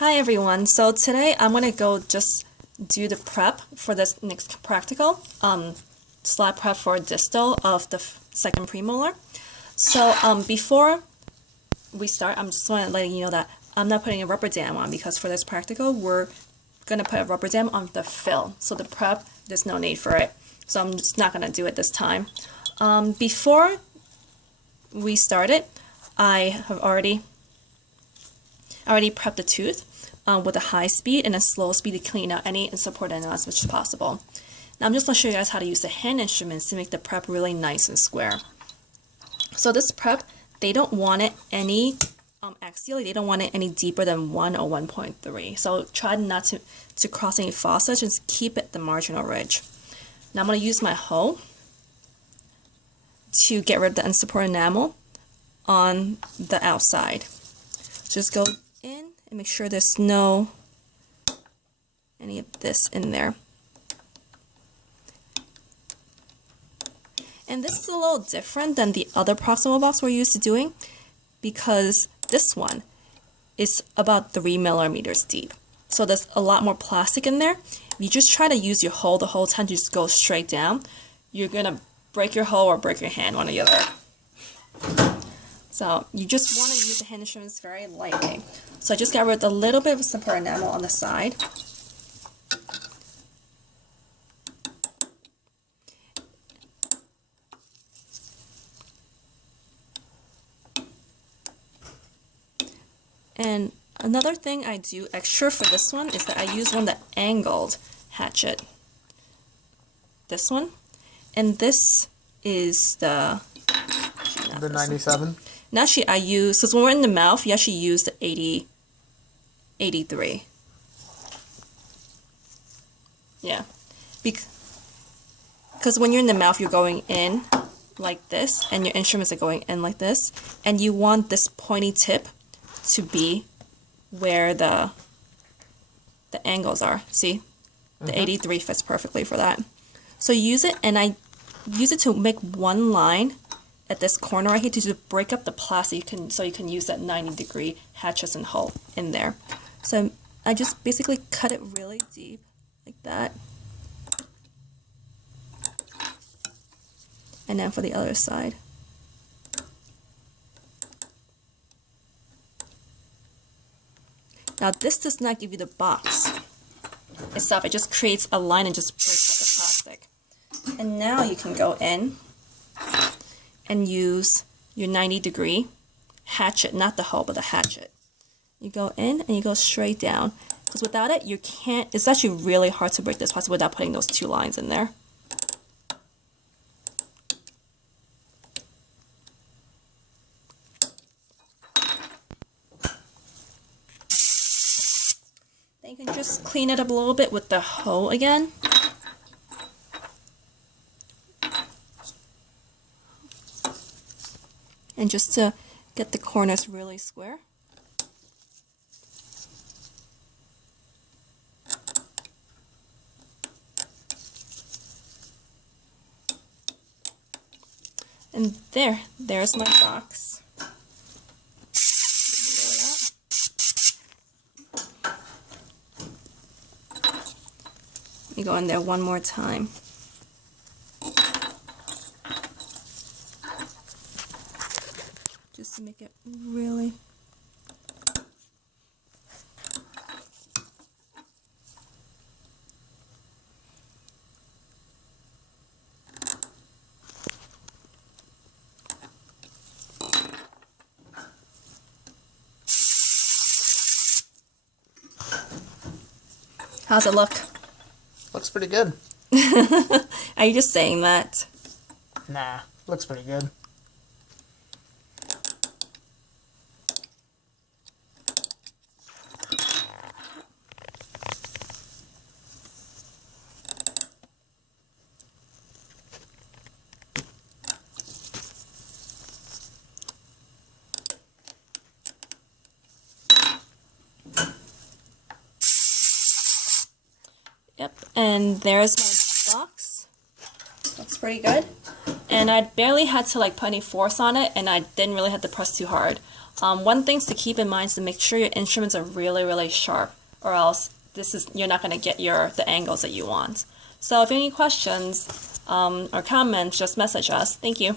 Hi everyone, so today I'm going to go just do the prep for this next practical, slab prep for distal of the second premolar. So before we start, I'm just want to let you know that I'm not putting a rubber dam on because for this practical we're going to put a rubber dam on the fill. So the prep, there's no need for it. So I'm just not going to do it this time. Before we started, I have already prepped the tooth with a high speed and a slow speed to clean out any unsupported nails as much as possible. Now I'm just going to show you guys how to use the hand instruments to make the prep really nice and square. So this prep, they don't want it any axially, they don't want it any deeper than 1 or 1.3. So try not to cross any fossa, just keep it the marginal ridge. Now I'm going to use my hoe to get rid of the unsupported enamel on the outside. Just go in and make sure there's no any of this in there. And this is a little different than the other proximal box we're used to doing because this one is about 3 millimeters deep. So there's a lot more plastic in there. You just try to use your hoe the whole time to just go straight down. You're gonna break your hoe or break your hand, one or the other. So you just want to use the hand instruments very lightly. So I just got rid of a little bit of support enamel on the side. And another thing I do extra for this one is that I use one that angled hatchet. This one. And this is the 97? And actually I use, because when we're in the mouth, you actually use the 83. Yeah. Because when you're in the mouth, you're going in like this, and your instruments are going in like this, and you want this pointy tip to be where the angles are. See? The 83 fits perfectly for that. So use it, and I use it to make one line at this corner right here to just break up the plastic so you can use that 90-degree hatches and hoe in there. So I just basically cut it really deep like that. And then for the other side. Now this does not give you the box itself, it just creates a line and just breaks up the plastic. And now you can go in and use your 90-degree hatchet, not the hoe, but the hatchet. You go in and you go straight down. Because without it, you can't, it's actually really hard to break this plastic without putting those two lines in there. Then you can just clean it up a little bit with the hoe again. And just to get the corners really square. And there's my box. Let me go in there one more time. Just to make it really How's it look? Looks pretty good. Are you just saying that? Nah, looks pretty good. Yep, and there's my box. Looks pretty good. And I barely had to like put any force on it, and I didn't really have to press too hard. One thing to keep in mind is to make sure your instruments are really, really sharp, or else you're not going to get the angles that you want. So if you have any questions or comments, just message us. Thank you.